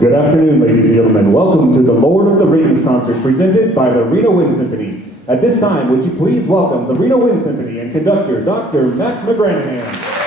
Good afternoon, ladies and gentlemen. Welcome to the Lord of the Rings concert presented by the Reno Wind Symphony. At this time, would you please welcome the Reno Wind Symphony and conductor, Dr. Matt McGranahan.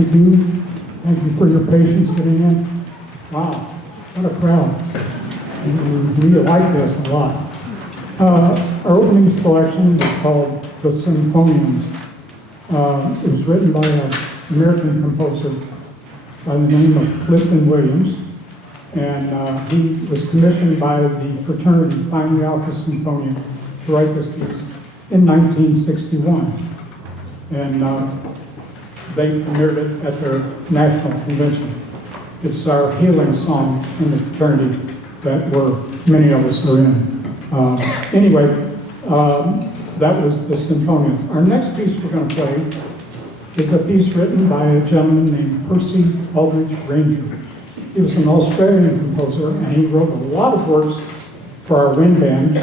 Thank you. Thank you for your patience getting in. Wow, what a crowd. We like this a lot. Our opening selection is called the Sinfonians. It was written by an American composer by the name of Clifton Williams, and he was commissioned by the fraternity Phi Alpha Sinfonia to write this piece in 1961. And they premiered it at their national convention. It's our healing song in the fraternity that many of us are in. Anyway, that was the Sinfonians. Our next piece we're going to play is a piece written by a gentleman named Percy Aldridge Grainger. He was an Australian composer, and he wrote a lot of works for our wind band.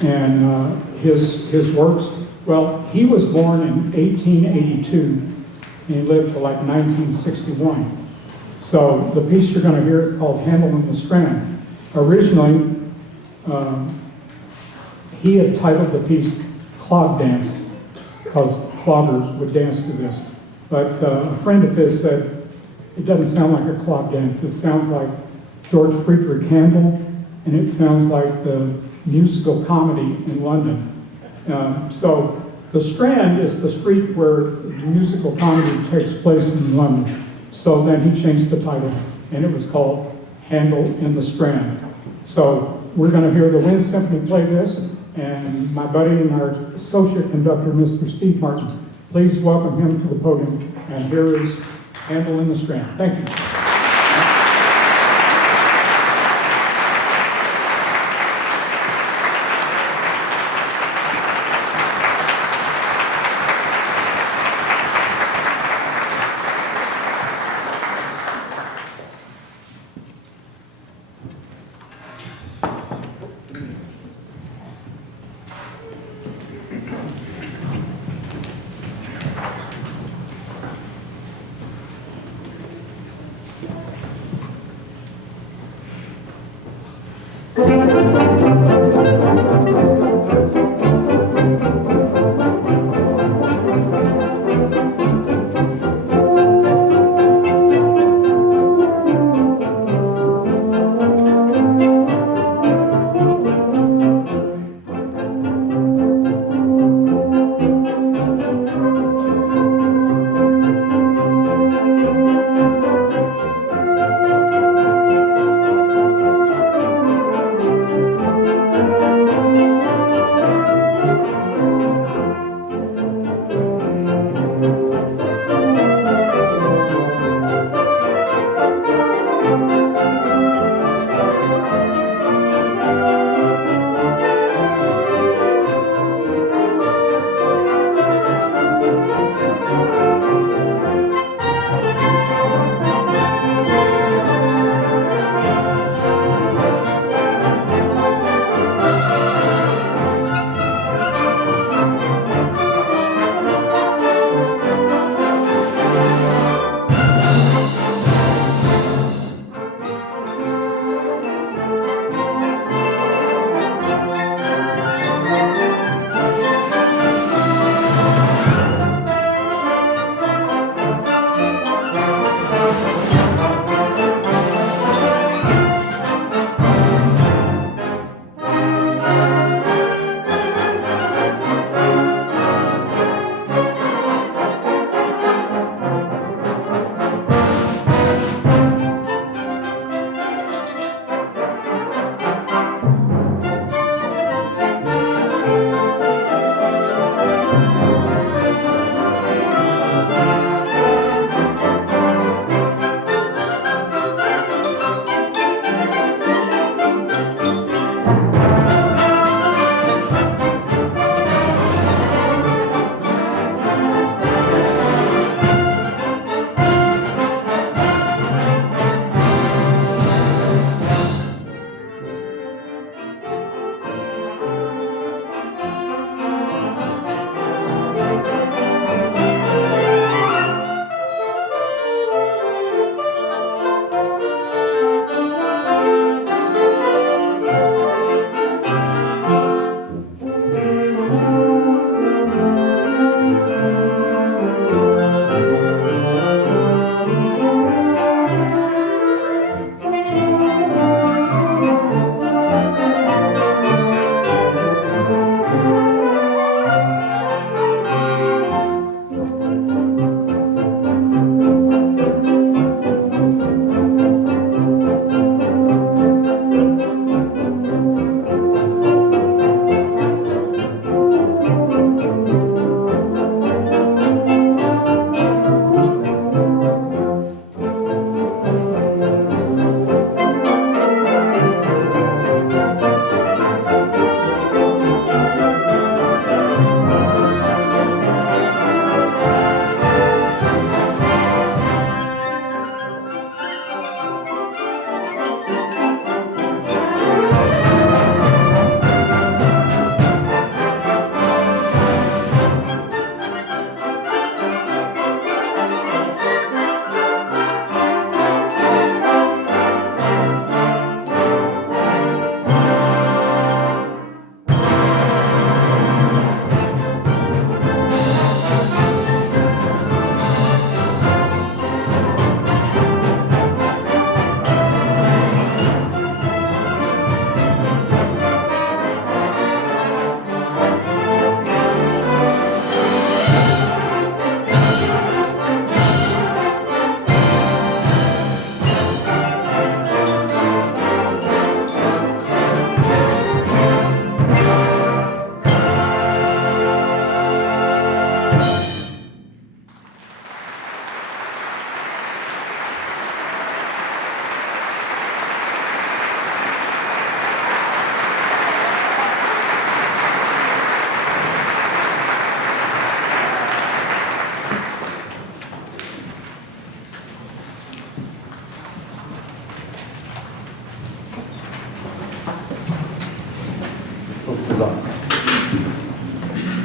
And his works, well, he was born in 1882, and he lived to like 1961. So the piece you're going to hear is called Handel in the Strand. Originally, he had titled the piece Clog Dance, because cloggers would dance to this. But a friend of his said, it doesn't sound like a clog dance. It sounds like George Friedrich Handel, and it sounds like the musical comedy in London. So the Strand is the street where the musical comedy takes place in London. So then he changed the title, and it was called Handel in the Strand. So we're going to hear the Wind Symphony play this, and my buddy and our associate conductor, Mr. Steve Martin. Please welcome him to the podium, and here is Handel in the Strand. Thank you.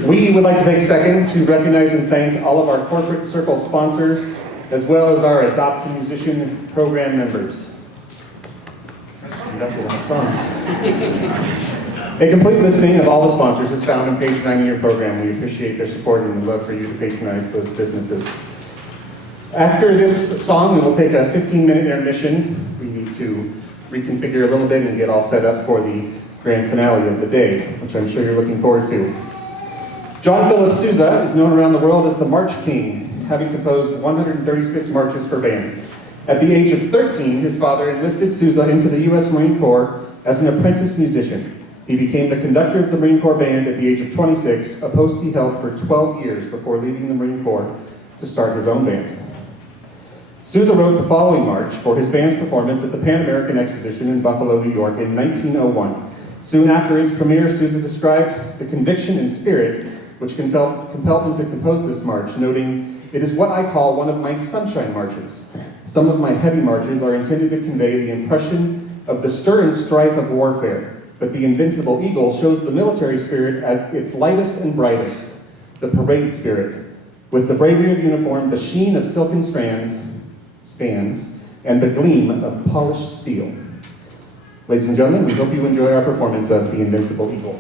We would like to take a second to recognize and thank all of our corporate circle sponsors, as well as our Adopt a Musician program members. A complete listing of all the sponsors is found on page 9 of your program. We appreciate their support and would love for you to patronize those businesses. After this song, we will take a 15-minute intermission. We need to reconfigure a little bit and get all set up for the grand finale of the day, which I'm sure you're looking forward to. John Philip Sousa is known around the world as the March King, having composed 136 marches for band. At the age of 13, his father enlisted Sousa into the U.S. Marine Corps as an apprentice musician. He became the conductor of the Marine Corps Band at the age of 26, a post he held for 12 years before leaving the Marine Corps to start his own band. Sousa wrote the following march for his band's performance at the Pan American Exposition in Buffalo, New York in 1901. Soon after its premiere, Sousa described the conviction and spirit which compelled him to compose this march, noting, "It is what I call one of my sunshine marches. Some of my heavy marches are intended to convey the impression of the stir and strife of warfare, but the Invincible Eagle shows the military spirit at its lightest and brightest, the parade spirit, with the bravery of uniform, the sheen of silken stands, and the gleam of polished steel." Ladies and gentlemen, we hope you enjoy our performance of the Invincible Eagle.